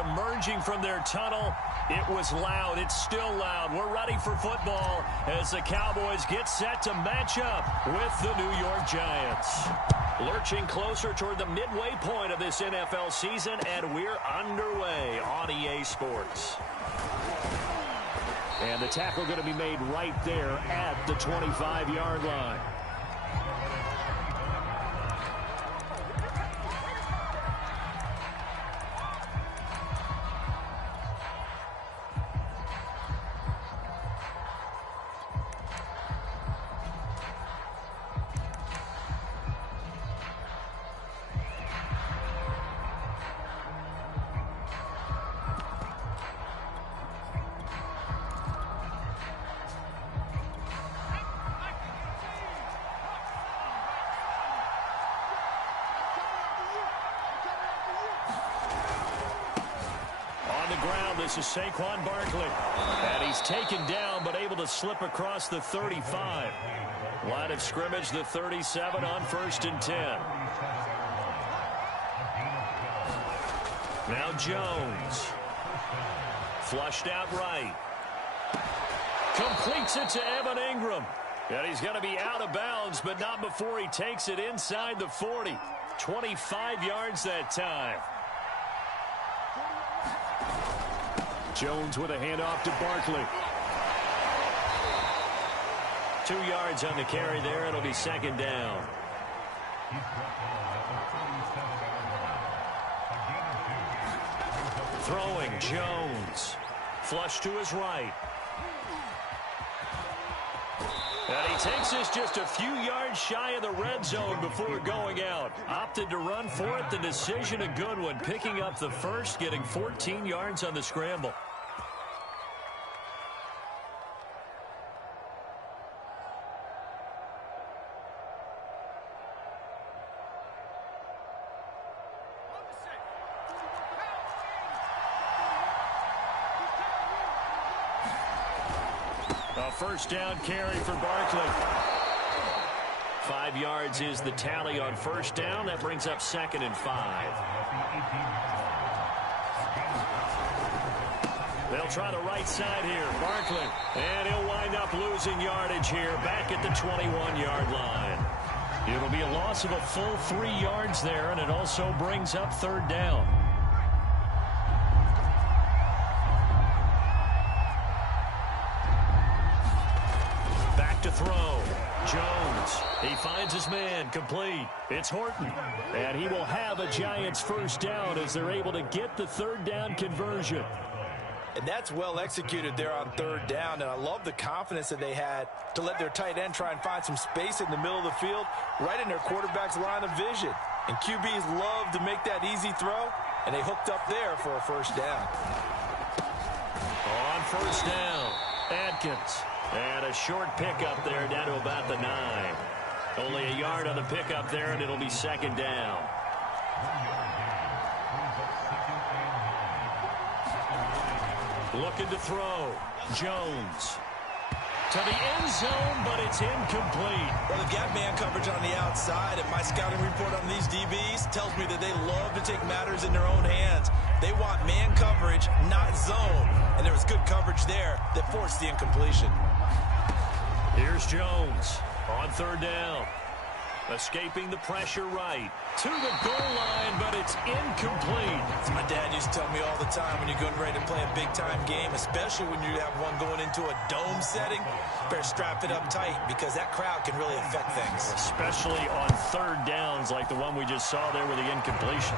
Emerging from their tunnel, it was loud. It's still loud. We're ready for football as the Cowboys get set to match up with the New York Giants. Lurching closer toward the midway point of this NFL season, and we're underway on EA Sports. And the tackle going to be made right there at the 25-yard line. This is Saquon Barkley, and he's taken down but able to slip across the 35. Line of scrimmage, the 37 on 1st and 10. Now Jones. Flushed out right. Completes it to Evan Ingram. And he's going to be out of bounds, but not before he takes it inside the 40. 25 yards that time. Jones with a handoff to Barkley. 2 yards on the carry there. It'll be 2nd down. Throwing Jones. Flush to his right. And he takes this just a few yards shy of the red zone before going out. Opted to run for it. The decision a good one. Picking up the first, getting 14 yards on the scramble. First down carry for Barkley. 5 yards is the tally on first down. That brings up 2nd and 5. They'll try the right side here. Barkley. And he'll wind up losing yardage here back at the 21-yard line. It'll be a loss of a full 3 yards there, and it also brings up 3rd down. To throw. Jones. He finds his man. Complete. It's Horton. And he will have a Giants first down as they're able to get the 3rd down conversion. And that's well executed there on 3rd down. And I love the confidence that they had to let their tight end try and find some space in the middle of the field, right in their quarterback's line of vision. And QBs love to make that easy throw, and they hooked up there for a first down. On first down, Adkins. And a short pickup there down to about the 9. Only a yard on the pickup there, and it'll be 2nd down. Looking to throw. Jones. To the end zone, but it's incomplete. Well, they've got man coverage on the outside, and my scouting report on these DBs tells me that they love to take matters in their own hands. They want man coverage, not zone. And there was good coverage there that forced the incompletion. Here's Jones on 3rd down. Escaping the pressure right. To the goal line, but it's incomplete. As my dad used to tell me all the time, when you're getting ready to play a big-time game, especially when you have one going into a dome setting, better strap it up tight because that crowd can really affect things. Especially on 3rd downs like the one we just saw there with the incompletion.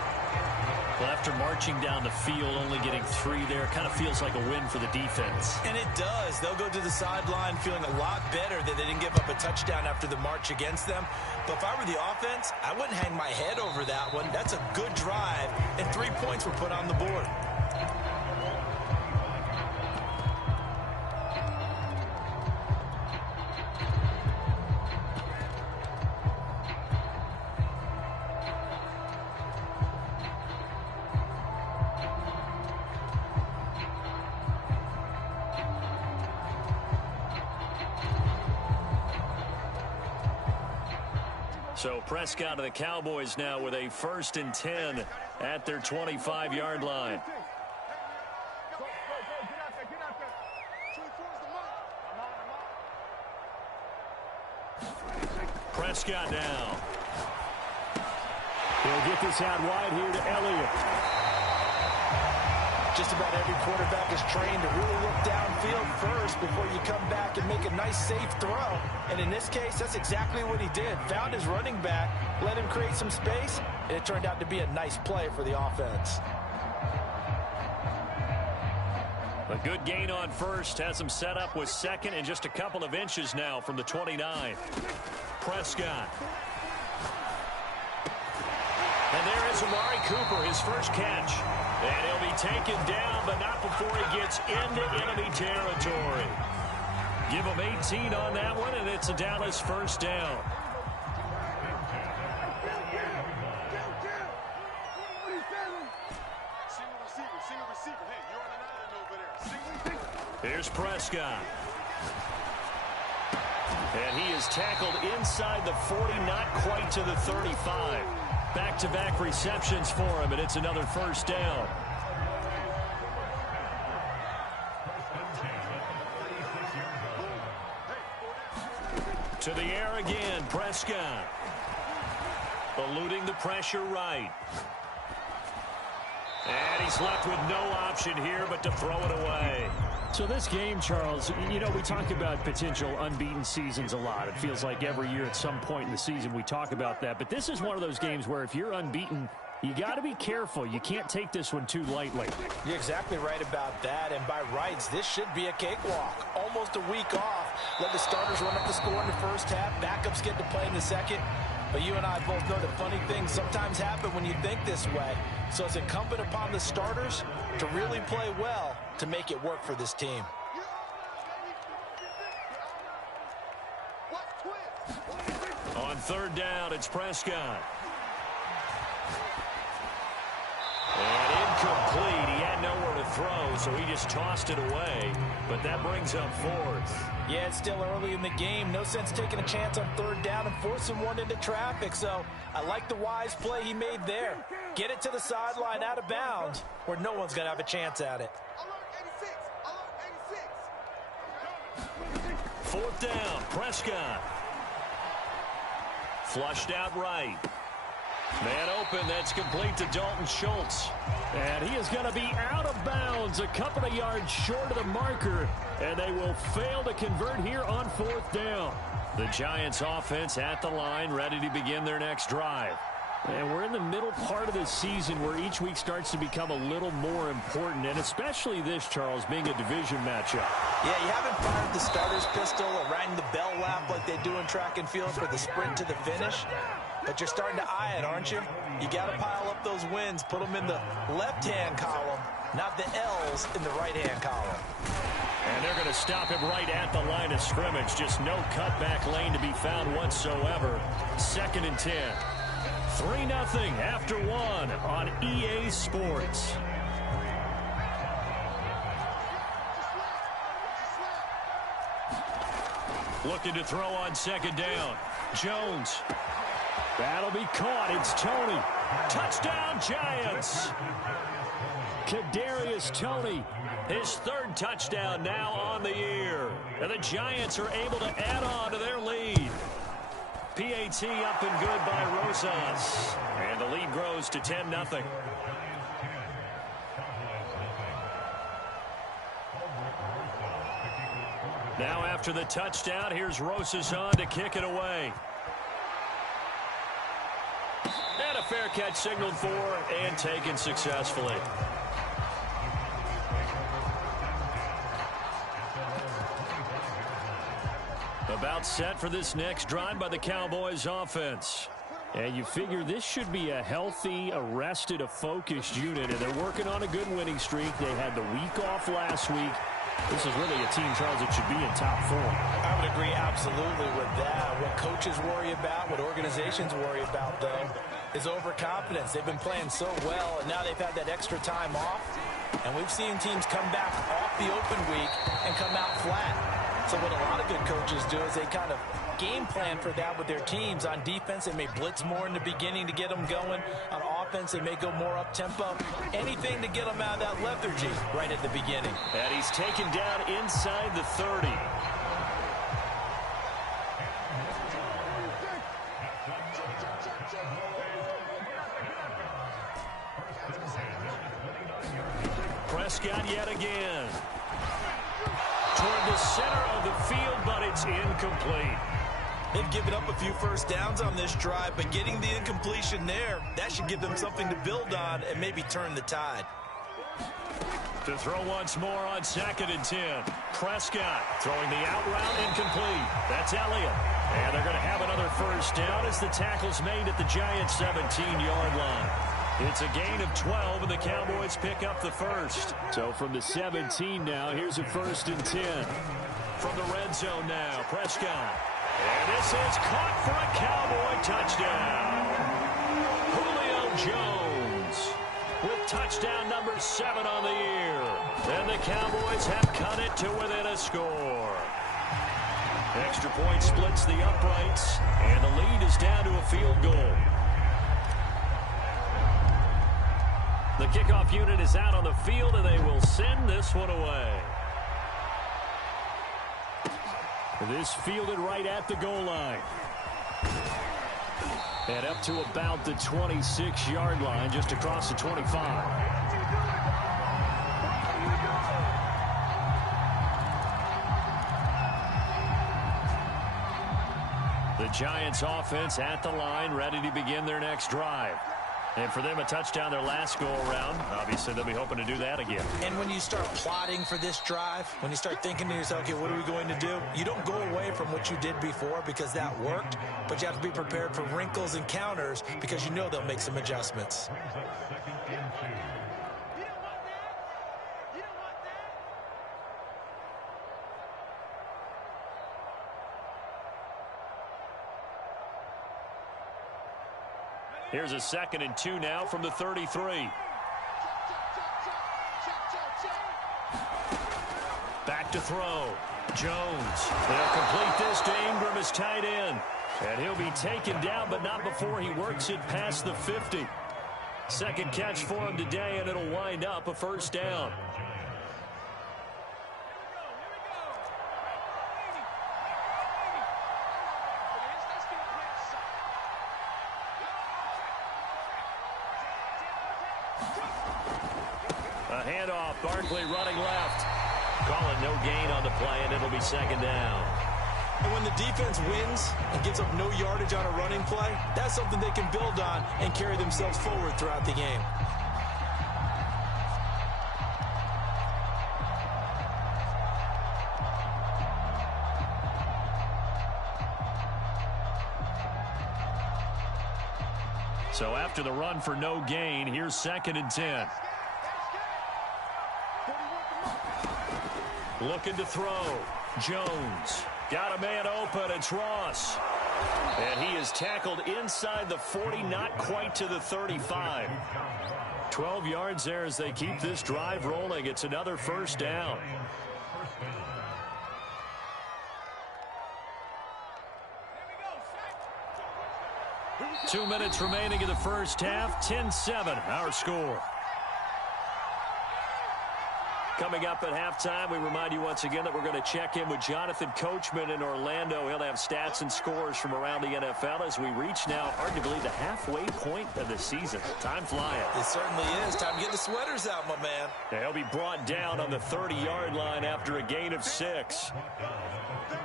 Well, after marching down the field, only getting 3 there, kind of feels like a win for the defense. And it does. They'll go to the sideline feeling a lot better that they didn't give up a touchdown after the march against them. But if I were the offense, I wouldn't hang my head over that one. That's a good drive, and 3 points were put on the board. So Prescott of the Cowboys now with a 1st and 10 at their 25-yard line. Prescott now. He'll get this out wide here to Elliott. Just about every quarterback is trained to really look downfield first before you come back and make a nice, safe throw. And in this case, that's exactly what he did. Found his running back, let him create some space, and it turned out to be a nice play for the offense. A good gain on first has him set up with second and just a couple of inches now from the 29. Prescott. And there is Amari Cooper, his first catch. And he'll be taken down, but not before he gets into enemy territory. Give him 18 on that one, and it's a Dallas first down. Here's Prescott. And he is tackled inside the 40, not quite to the 35. Back-to-back receptions for him, and it's another first down. To the air again, Prescott. Eluding the pressure right. And he's left with no option here but to throw it away. So this game, Charles, you know, we talk about potential unbeaten seasons a lot. It feels like every year at some point in the season we talk about that. But this is one of those games where if you're unbeaten, you got to be careful. You can't take this one too lightly. You're exactly right about that. And by rights, this should be a cakewalk. Almost a week off. Let the starters run up the score in the first half. Backups get to play in the second. But you and I both know that funny things sometimes happen when you think this way. So it's incumbent upon the starters to really play well to make it work for this team. On third down, it's Prescott. And incomplete. He had nowhere to throw, so he just tossed it away. But that brings up fourth. Yeah, it's still early in the game. No sense taking a chance on third down and forcing one into traffic. So I like the wise play he made there. Get it to the sideline out of bounds where no one's going to have a chance at it. Fourth down, Prescott. Flushed out right. Man open, that's complete to Dalton Schultz. And he is going to be out of bounds a couple of yards short of the marker. And they will fail to convert here on fourth down. The Giants offense at the line, ready to begin their next drive. And we're in the middle part of the season where each week starts to become a little more important, and especially this, Charles, being a division matchup. Yeah, you haven't fired the starter's pistol or rang the bell lap like they do in track and field for the sprint to the finish, but you're starting to eye it, aren't you? You got to pile up those wins, put them in the left-hand column, not the L's in the right-hand column. And they're going to stop him right at the line of scrimmage. Just no cutback lane to be found whatsoever. 2nd and 10. 3-0 after one on EA Sports. Looking to throw on second down. Jones. That'll be caught. It's Toney. Touchdown, Giants. Kadarius Toney. His third touchdown now on the year. And the Giants are able to add on to their lead. PAT up and good by Rosas. And the lead grows to 10-0. Now after the touchdown, here's Rosas on to kick it away. And a fair catch signaled for and taken successfully. About set for this next drive by the Cowboys offense. And you figure this should be a healthy, a focused unit, and they're working on a good winning streak. They had the week off last week. This is really a team, Charles, that should be in top form. I would agree absolutely with that. What coaches worry about, what organizations worry about, though, is overconfidence. They've been playing so well, and now they've had that extra time off. And we've seen teams come back off the open week and come out flat. So what a lot of good coaches do is they kind of game plan for that with their teams. On defense, they may blitz more in the beginning to get them going. On offense, they may go more up-tempo. Anything to get them out of that lethargy right at the beginning. And he's taken down inside the 30. Prescott yet again. Toward the center of the field, but it's incomplete. They've given up a few first downs on this drive, but getting the incompletion there, that should give them something to build on and maybe turn the tide. To throw once more on 2nd and 10. Prescott throwing the out route incomplete. That's Elliott. And they're going to have another first down as the tackle's made at the Giants' 17-yard line. It's a gain of 12, and the Cowboys pick up the first. So from the 17 now, here's a 1st and 10. From the red zone now, Prescott. And this is caught for a Cowboy touchdown. Julio Jones with touchdown number 7 on the year. And the Cowboys have cut it to within a score. Extra point splits the uprights, and the lead is down to a field goal. The kickoff unit is out on the field, and they will send this one away. This fielded right at the goal line. And up to about the 26-yard line, just across the 25. The Giants offense at the line, ready to begin their next drive. And for them, a touchdown their last go-around. Obviously, they'll be hoping to do that again. And when you start plotting for this drive, when you start thinking to yourself, okay, what are we going to do? You don't go away from what you did before because that worked, but you have to be prepared for wrinkles and counters because you know they'll make some adjustments. Here's a 2nd and 2 now from the 33. Back to throw. Jones. They'll complete this to Ingram as tight end. And he'll be taken down, but not before he works it past the 50. Second catch for him today, and it'll wind up a first down. A handoff, Barkley running left. Call it no gain on the play, and it'll be 2nd down. And when the defense wins and gives up no yardage on a running play, that's something they can build on and carry themselves forward throughout the game. So after the run for no gain, here's 2nd and 10. Looking to throw. Jones. Got a man open. It's Ross. And he is tackled inside the 40, not quite to the 35. 12 yards there as they keep this drive rolling. It's another first down. Two minutes remaining in the first half. 10-7, our score. Coming up at halftime, we remind you once again that we're going to check in with Jonathan Coachman in Orlando. He'll have stats and scores from around the NFL as we reach now arguably the halfway point of the season. Time flying. It certainly is. Time to get the sweaters out, my man. He'll be brought down on the 30-yard line after a gain of 6.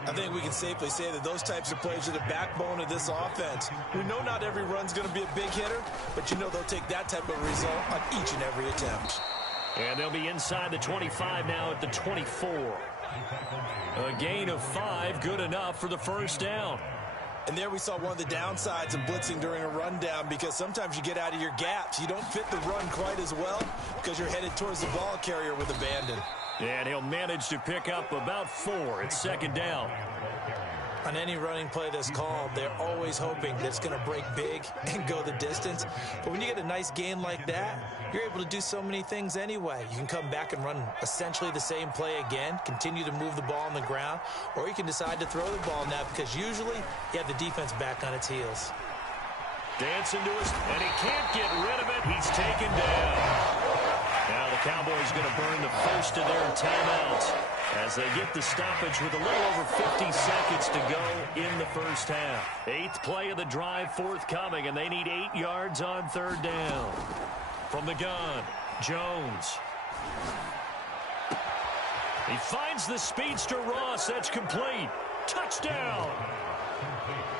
I think we can safely say that those types of plays are the backbone of this offense. We know not every run's going to be a big hitter, but you know they'll take that type of result on each and every attempt. And they'll be inside the 25 now at the 24. A gain of 5, good enough for the first down. And there we saw one of the downsides of blitzing during a rundown because sometimes you get out of your gaps. You don't fit the run quite as well because you're headed towards the ball carrier with abandon. And he'll manage to pick up about 4. It's 2nd down. On any running play that's called, they're always hoping that it's going to break big and go the distance. But when you get a nice gain like that, you're able to do so many things anyway. You can come back and run essentially the same play again, continue to move the ball on the ground, or you can decide to throw the ball now because usually you have the defense back on its heels. Dancing to us, and he can't get rid of it. He's taken down. Now the Cowboys going to burn the first of their timeouts as they get the stoppage with a little over 50 seconds to go in the first half. 8th play of the drive forthcoming, and they need 8 yards on 3rd down. From the gun, Jones. He finds the speedster Ross. That's complete. Touchdown.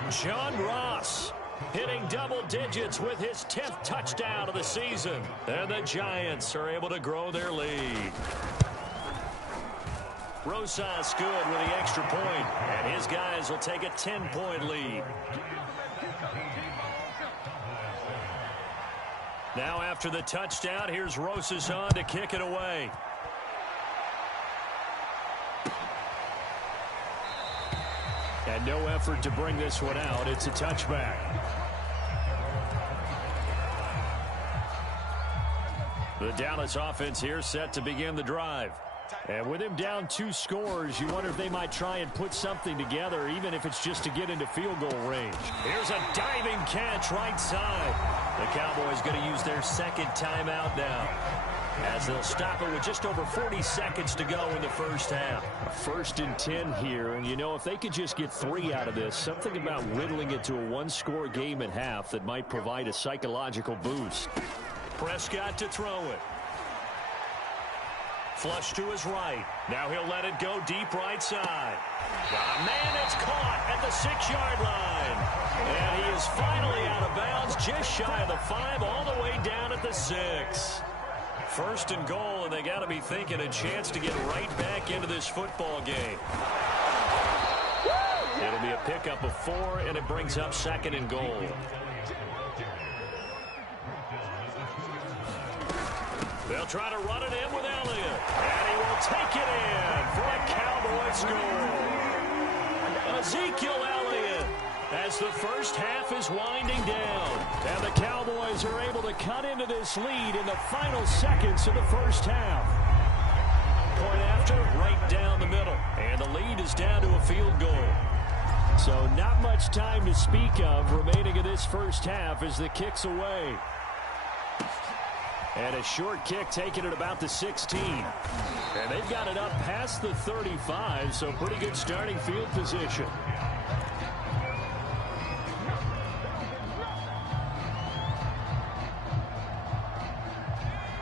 John Ross hitting double digits with his 10th touchdown of the season. And the Giants are able to grow their lead. Rosas good with the extra point, and his guys will take a 10-point lead. Now after the touchdown, here's Rosas on to kick it away. And no effort to bring this one out. It's a touchback. The Dallas offense here set to begin the drive. And with him down 2 scores, you wonder if they might try and put something together, even if it's just to get into field goal range. Here's a diving catch right side. The Cowboys going to use their second timeout now, as they'll stop it with just over 40 seconds to go in the first half. A 1st and 10 here, and you know, if they could just get 3 out of this, something about whittling it to a 1-score game at half that might provide a psychological boost. Prescott to throw it. Flush to his right. Now he'll let it go deep right side. Man, it's caught at the 6-yard line. And he is finally out of bounds, just shy of the 5, all the way down at the 6. 1st and goal, and they got to be thinking a chance to get right back into this football game. It'll be a pickup of 4, and it brings up 2nd and goal. They'll try to run it in with Elliott. And he will take it in for a Cowboy score. Ezekiel Elliott, as the first half is winding down. And the Cowboys are able to cut into this lead in the final seconds of the first half. Point after, right down the middle. And the lead is down to a field goal. So not much time to speak of remaining in this first half as the kick's away. And a short kick taken at about the 16. And they've got it up past the 35, so pretty good starting field position.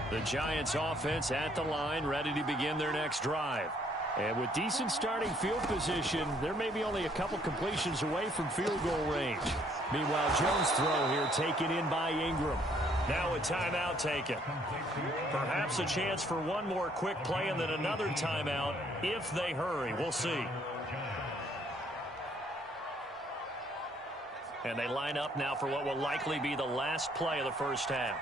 The Giants offense at the line, ready to begin their next drive. And with decent starting field position, they're maybe only a couple completions away from field goal range. Meanwhile, Jones' throw here taken in by Ingram. Now a timeout taken. Perhaps a chance for one more quick play and then another timeout if they hurry. We'll see. And they line up now for what will likely be the last play of the first half.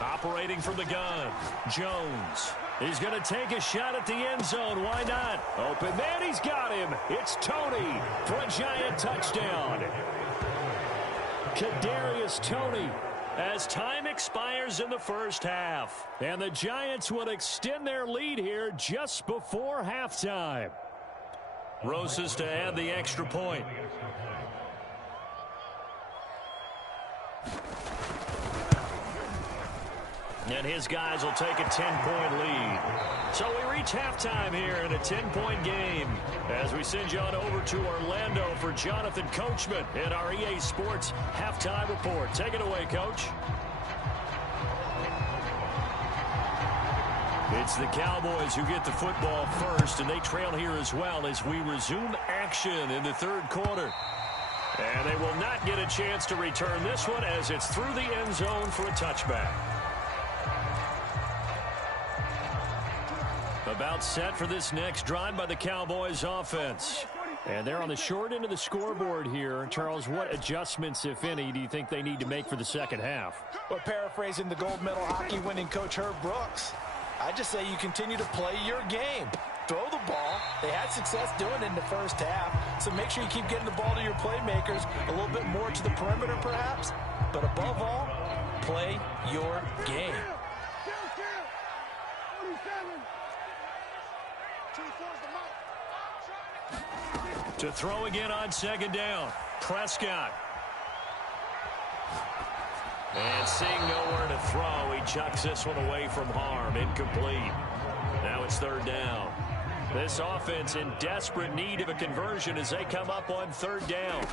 Operating from the gun, Jones. He's going to take a shot at the end zone. Why not? Open man, he's got him. It's Toney for a Giant touchdown. Kadarius Toney as time expires in the first half. And the Giants will extend their lead here just before halftime. Rosas to add the extra point. And his guys will take a 10-point lead. So we reach halftime here in a 10-point game as we send you on over to Orlando for Jonathan Coachman in our EA Sports Halftime Report. Take it away, Coach. It's the Cowboys who get the football first, and they trail here as well as we resume action in the third quarter. And they will not get a chance to return this one as it's through the end zone for a touchback. About set for this next drive by the Cowboys offense. And they're on the short end of the scoreboard here. Charles, what adjustments, if any, do you think they need to make for the second half? Well, paraphrasing the gold medal hockey winning coach Herb Brooks, I just say you continue to play your game. Throw the ball. They had success doing it in the first half, so make sure you keep getting the ball to your playmakers, a little bit more to the perimeter perhaps, but above all, play your game. To throw again on second down, Prescott. And seeing nowhere to throw, he chucks this one away from harm. Incomplete. Now it's third down. This offense in desperate need of a conversion as they come up on third down.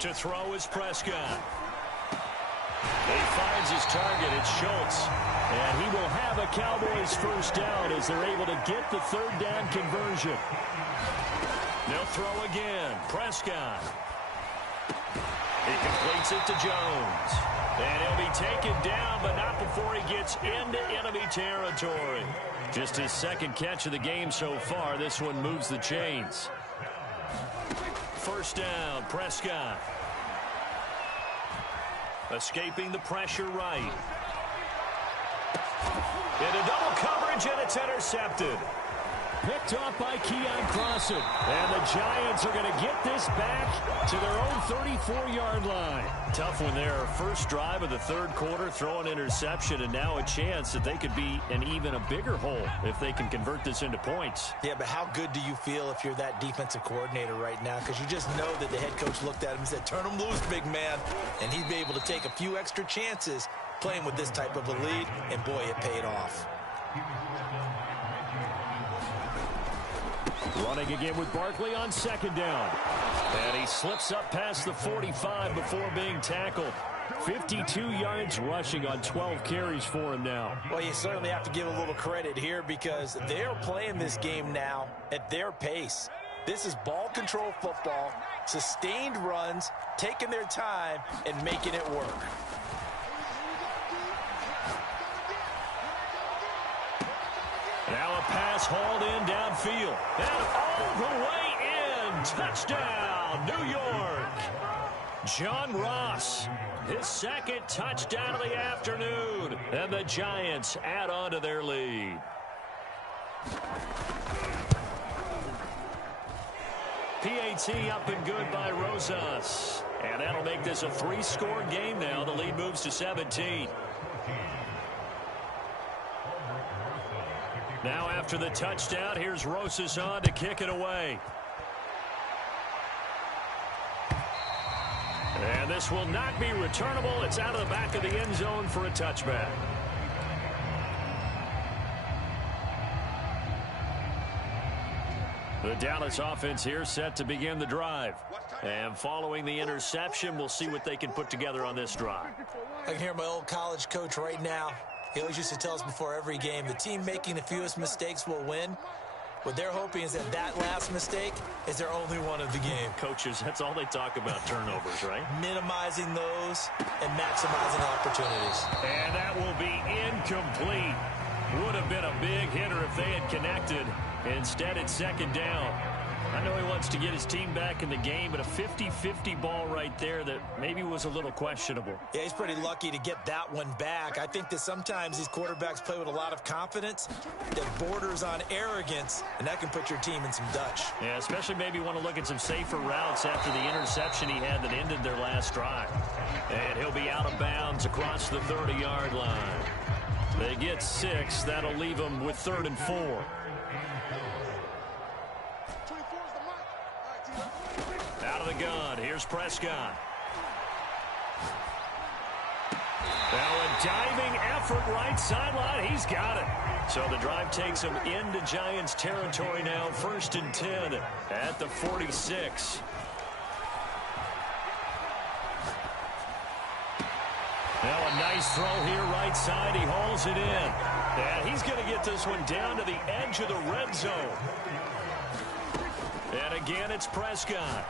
To throw is Prescott. He finds his target. It's Schultz. And he will have the Cowboys first down as they're able to get the third down conversion. They'll throw again. Prescott. He completes it to Jones. And he'll be taken down, but not before he gets into enemy territory. Just his second catch of the game so far. This one moves the chains. First down, Prescott. Escaping the pressure right. Into double coverage, and it's intercepted. Picked off by Keion Crossen. And the Giants are going to get this back to their own 34-yard line. Tough one there. First drive of the third quarter, throw an interception, and now a chance that they could be in even a bigger hole if they can convert this into points. Yeah, but how good do you feel if you're that defensive coordinator right now? Because you just know that the head coach looked at him and said, turn him loose, big man. And he'd be able to take a few extra chances playing with this type of a lead, and boy, it paid off. Running again with Barkley on second down. And he slips up past the 45 before being tackled. 52 yards rushing on 12 carries for him now. Well, you certainly have to give a little credit here because they're playing this game now at their pace. This is ball control football, sustained runs, taking their time, and making it work. Now a pass hauled in downfield. And all the way in. Touchdown, New York. John Ross, his second touchdown of the afternoon. And the Giants add on to their lead. PAT up and good by Rosas. And that'll make this a three-score game now. The lead moves to 17. Now after the touchdown, here's Rosas on to kick it away. And this will not be returnable. It's out of the back of the end zone for a touchback. The Dallas offense here set to begin the drive. And following the interception, we'll see what they can put together on this drive. I can hear my old college coach right now. He always used to tell us before every game, the team making the fewest mistakes will win. What they're hoping is that that last mistake is their only one of the game. Coaches, that's all they talk about, turnovers, right? Minimizing those and maximizing opportunities. And that will be incomplete. Would have been a big hitter if they had connected. Instead, it's second down. I know he wants to get his team back in the game, but a 50-50 ball right there that maybe was a little questionable. Yeah, he's pretty lucky to get that one back. I think that sometimes these quarterbacks play with a lot of confidence that borders on arrogance, and that can put your team in some Dutch. Yeah, especially maybe want to look at some safer routes after the interception he had that ended their last drive. And he'll be out of bounds across the 30-yard line. They get 6. That'll leave them with 3rd and 4. Out of the gun, here's Prescott. Now a diving effort right sideline, he's got it. So the drive takes him into Giants territory now, 1st and 10 at the 46. Now a nice throw here right side, he hauls it in. And he's going to get this one down to the edge of the red zone. And again, it's Prescott.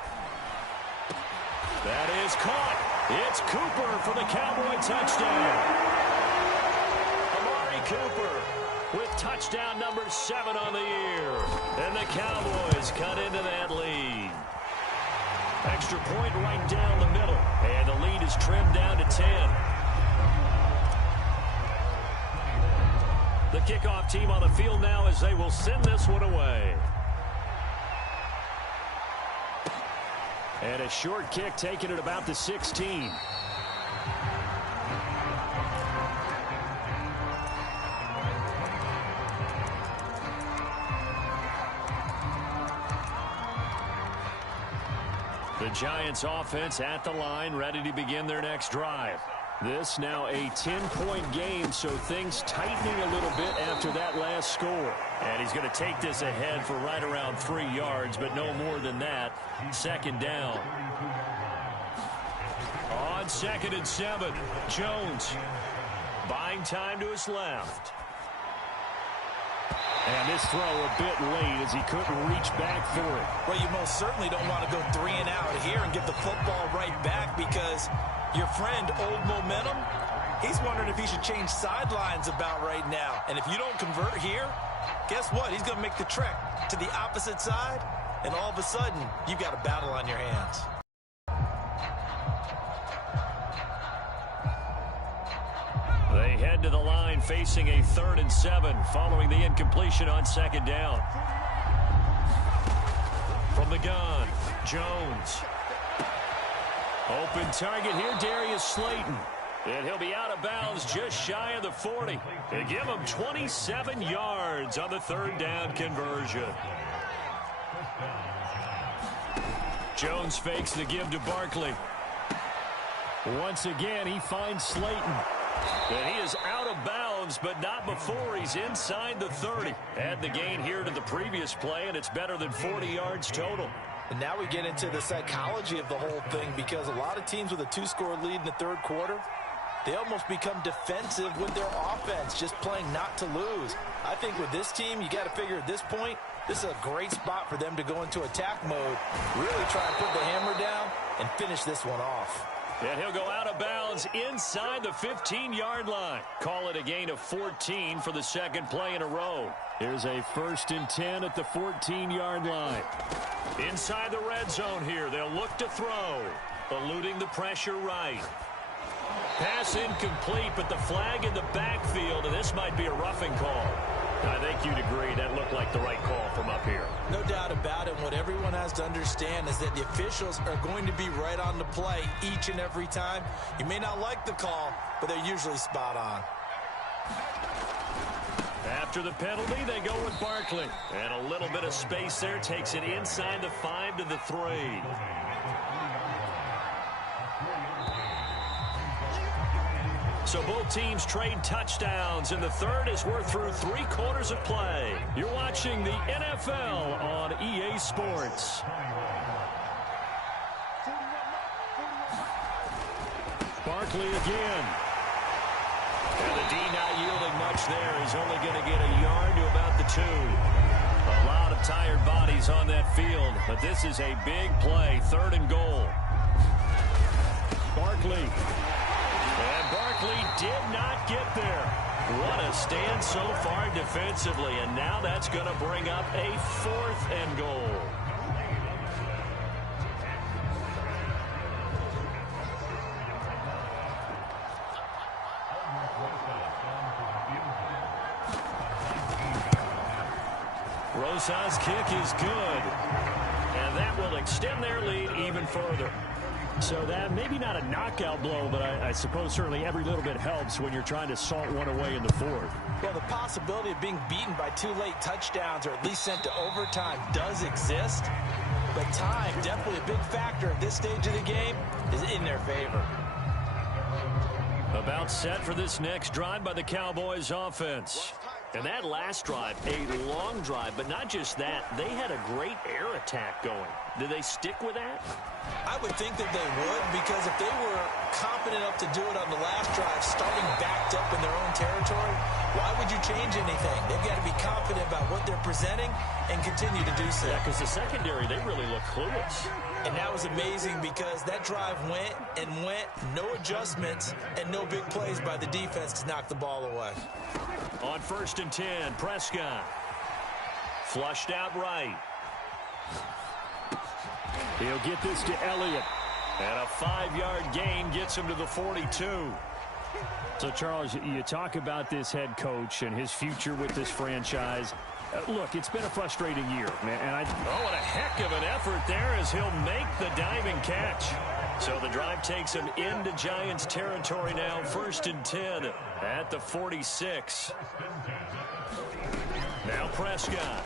That is caught. It's Cooper for the Cowboy touchdown. Amari Cooper with touchdown number 7 on the year. And the Cowboys cut into that lead. Extra point right down the middle. And the lead is trimmed down to 10. The kickoff team on the field now as they will send this one away. And a short kick taken at about the 16. The Giants offense at the line, ready to begin their next drive. This now a 10-point game, so things tightening a little bit after that last score. And he's going to take this ahead for right around 3 yards, but no more than that. Second down. On 2nd and 7, Jones buying time to his left. And this throw a bit late as he couldn't reach back for it. Well, you most certainly don't want to go 3 and out here and give the football right back, because your friend, Old Momentum, he's wondering if he should change sidelines about right now. And if you don't convert here, guess what? He's going to make the trek to the opposite side, and all of a sudden, you've got a battle on your hands. They head to the line facing a 3rd and 7 following the incompletion on 2nd down. From the gun, Jones. Open target here, Darius Slayton. And he'll be out of bounds just shy of the 40. They give him 27 yards on the 3rd down conversion. Jones fakes the give to Barkley. Once again, he finds Slayton. And he is out of bounds, but not before he's inside the 30. Add the gain here to the previous play, and it's better than 40 yards total. And now we get into the psychology of the whole thing, because a lot of teams with a 2-score lead in the 3rd quarter, they almost become defensive with their offense, just playing not to lose. I think with this team, you got to figure at this point, this is a great spot for them to go into attack mode, really try and put the hammer down and finish this one off. And he'll go out of bounds inside the 15-yard line. Call it a gain of 14 for the 2nd play in a row. Here's a 1st and 10 at the 14-yard line. Inside the red zone here, they'll look to throw. Eluding the pressure right. Pass incomplete, but the flag in the backfield, and this might be a roughing call. I think you'd agree that looked like the right call from up here. No doubt about it. What everyone has to understand is that the officials are going to be right on the play each and every time. You may not like the call, but they're usually spot on. After the penalty, they go with Barkley. And a little bit of space there takes it inside the 5 to the 3. So both teams trade touchdowns, and the 3rd as we're through 3 quarters of play. You're watching the NFL on EA Sports. Barkley again. And the D not yielding much there. He's only going to get a yard to about the 2. A lot of tired bodies on that field, but this is a big play, 3rd and goal. Barkley. And Barkley did not get there. What a stand so far defensively, and now that's going to bring up a 4th and goal. Rosas' kick is good, and that will extend their lead even further. So that maybe not a knockout blow, but I suppose certainly every little bit helps when you're trying to salt one away in the 4th. Well, the possibility of being beaten by 2 late touchdowns or at least sent to overtime does exist, but time, definitely a big factor at this stage of the game, is in their favor. About set for this next drive by the Cowboys offense. And that last drive, a long drive, but not just that. They had a great air attack going. Did they stick with that? I would think that they would, because if they were confident enough to do it on the last drive, starting backed up in their own territory, why would you change anything? They've got to be confident about what they're presenting and continue to do so. Yeah, because the secondary, they really look clueless. And that was amazing, because that drive went and went, no adjustments, and no big plays by the defense to knock the ball away. On 1st and 10, Prescott. Flushed out right. He'll get this to Elliott. And a 5-yard gain gets him to the 42. So, Charles, you talk about this head coach and his future with this franchise. Look, it's been a frustrating year. And what a heck of an effort there as he'll make the diving catch. So the drive takes him into Giants territory now. 1st and 10 at the 46. Now Prescott.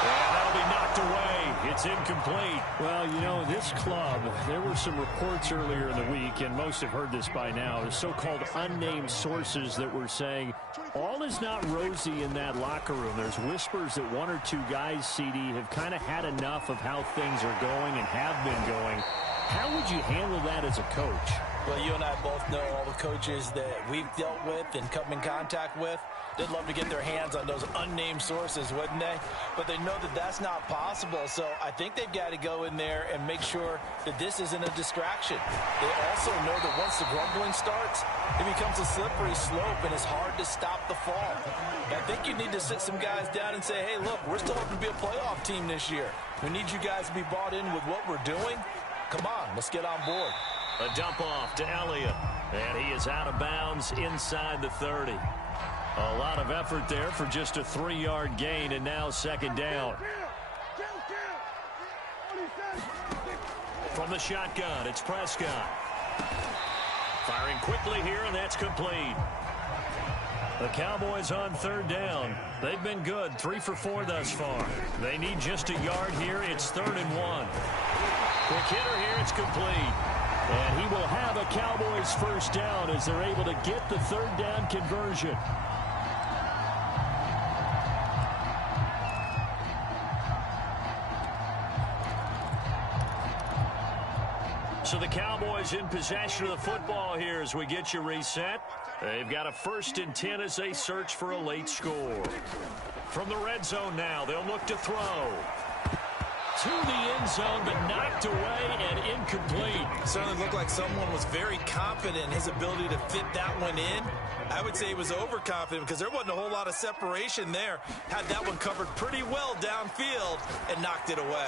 And that'll be knocked away. It's incomplete. Well, you know, this club, there were some reports earlier in the week, and most have heard this by now, the so-called unnamed sources that were saying all is not rosy in that locker room. There's whispers that 1 or 2 guys, CD, have kind of had enough of how things are going and have been going. How would you handle that as a coach? Well, you and I both know all the coaches that we've dealt with and come in contact with. They'd love to get their hands on those unnamed sources, wouldn't they? But they know that that's not possible. So I think they've got to go in there and make sure that this isn't a distraction. They also know that once the grumbling starts, it becomes a slippery slope and it's hard to stop the fall. I think you need to sit some guys down and say, hey, look, we're still hoping to be a playoff team this year. We need you guys to be bought in with what we're doing. Come on, let's get on board. A dump off to Elliott, and he is out of bounds inside the 30. A lot of effort there for just a 3-yard gain, and now second down. From the shotgun, it's Prescott. Firing quickly here, and that's complete. The Cowboys on third down. They've been good, 3 for 4 thus far. They need just a yard here. It's 3rd and 1. Quick hitter here, it's complete. And he will have a Cowboys first down as they're able to get the third down conversion. So the Cowboys in possession of the football here as we get you reset. They've got a 1st and 10 as they search for a late score. From the red zone now, they'll look to throw. To the end zone, but knocked away and incomplete. Certainly looked like someone was very confident in his ability to fit that one in. I would say he was overconfident because there wasn't a whole lot of separation there. Had that one covered pretty well downfield and knocked it away.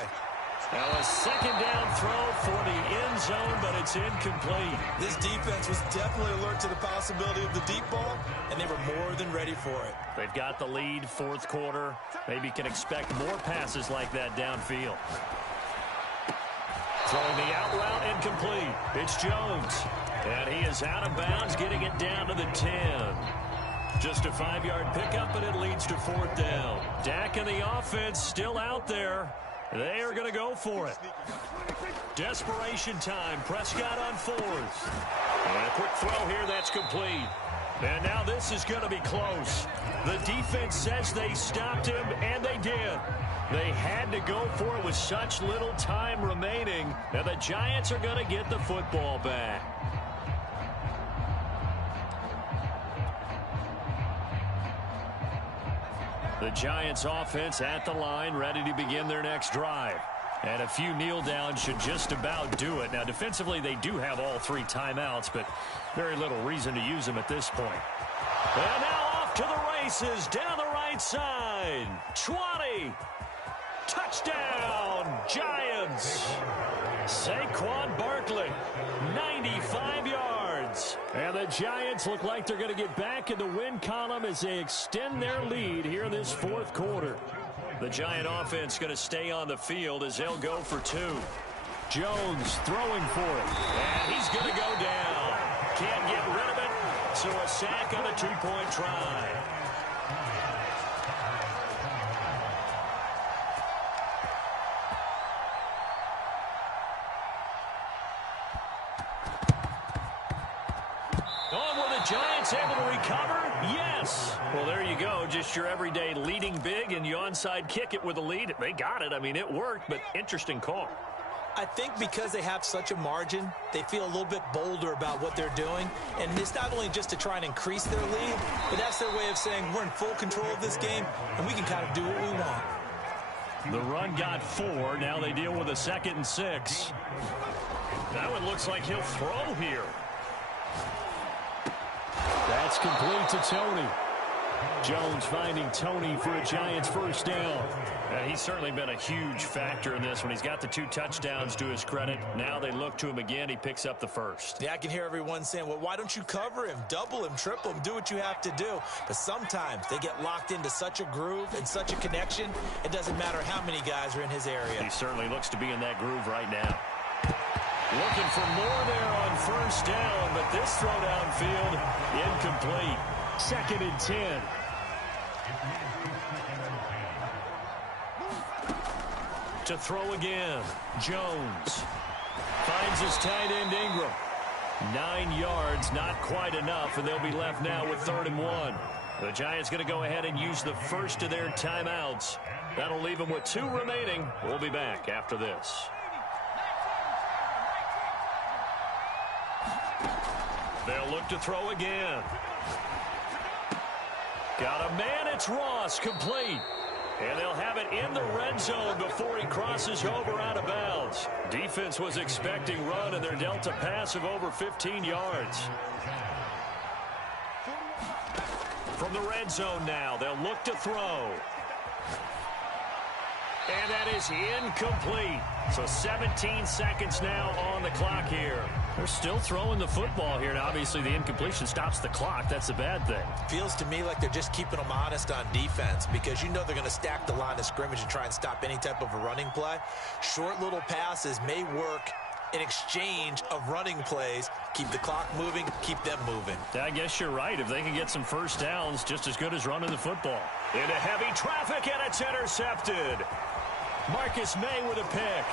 Now a second down throw for the end zone, but it's incomplete. This defense was definitely alert to the possibility of the deep ball, and they were more than ready for it. They've got the lead, 4th quarter. Maybe can expect more passes like that downfield. Throwing the out route incomplete. It's Jones. And he is out of bounds, getting it down to the 10. Just a 5-yard pickup, and it leads to 4th down. Dak and the offense still out there. They are going to go for it. Desperation time. Prescott on 4th. And a quick throw here. That's complete. And now this is going to be close. The defense says they stopped him, and they did. They had to go for it with such little time remaining. Now the Giants are going to get the football back. The Giants offense at the line, ready to begin their next drive. And a few kneel downs should just about do it. Now, defensively, they do have all 3 timeouts, but very little reason to use them at this point. And now off to the races, down the right side. 20. Touchdown, Giants. Saquon Barkley, 95 yards. And the Giants look like they're going to get back in the win column as they extend their lead here in this 4th quarter. The Giant offense going to stay on the field as they'll go for 2. Jones throwing for it. And he's going to go down. Can't get rid of it. So a sack on a 2-point try. Giants able to recover? Yes. Well, there you go. Just your everyday leading big, and you onside kick it with a lead. They got it. I mean, it worked, but interesting call. I think because they have such a margin, they feel a little bit bolder about what they're doing. And it's not only just to try and increase their lead, but that's their way of saying we're in full control of this game, and we can kind of do what we want. The run got 4. Now they deal with a 2nd and 6. That one looks like he'll throw here. That's complete to Tony. Jones finding Tony for a Giants first down. He's certainly been a huge factor in this one. He's got the 2 touchdowns to his credit. Now they look to him again. He picks up the first. Yeah, I can hear everyone saying, well, why don't you cover him, double him, triple him, do what you have to do. But sometimes they get locked into such a groove and such a connection, it doesn't matter how many guys are in his area. He certainly looks to be in that groove right now. Looking for more there on first down, but this throw downfield incomplete. 2nd and 10. To throw again, Jones finds his tight end Ingram. 9 yards, not quite enough, and they'll be left now with 3rd and 1. The Giants going to go ahead and use the first of their timeouts. That'll leave them with 2 remaining. We'll be back after this. They'll look to throw again. Got a man, it's Ross, complete. And they'll have it in the red zone before he crosses over out of bounds. Defense was expecting run, and they're dealt a pass of over 15 yards. From the red zone now, they'll look to throw. And that is incomplete. So 17 seconds now on the clock here. They're still throwing the football here. Now, obviously, the incompletion stops the clock. That's a bad thing. Feels to me like they're just keeping them honest on defense because you know they're going to stack the line of scrimmage and try and stop any type of a running play. Short little passes may work in exchange of running plays. Keep the clock moving, keep them moving. I guess you're right. If they can get some first downs, just as good as running the football. Into heavy traffic, and it's intercepted. Marcus May with a pick.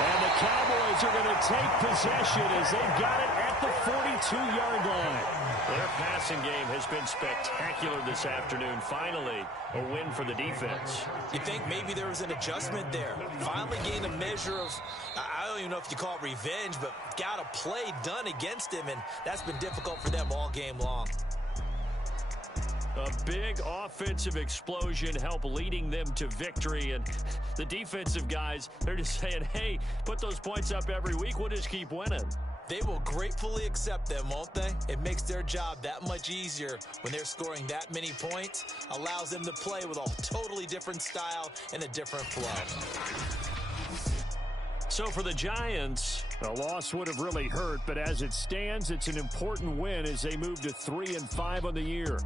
And the Cowboys are going to take possession as they've got it at the 42-yard line. Their passing game has been spectacular this afternoon. Finally, a win for the defense. You think maybe there was an adjustment there. Finally gained a measure of, I don't even know if you call it revenge, but got a play done against him, and that's been difficult for them all game long. A big offensive explosion helped leading them to victory. And the defensive guys, they're just saying, hey, put those points up every week. We'll just keep winning. They will gratefully accept them, won't they? It makes their job that much easier when they're scoring that many points. Allows them to play with a totally different style and a different flow. So for the Giants, a loss would have really hurt, but as it stands, it's an important win as they move to 3-5 on the year.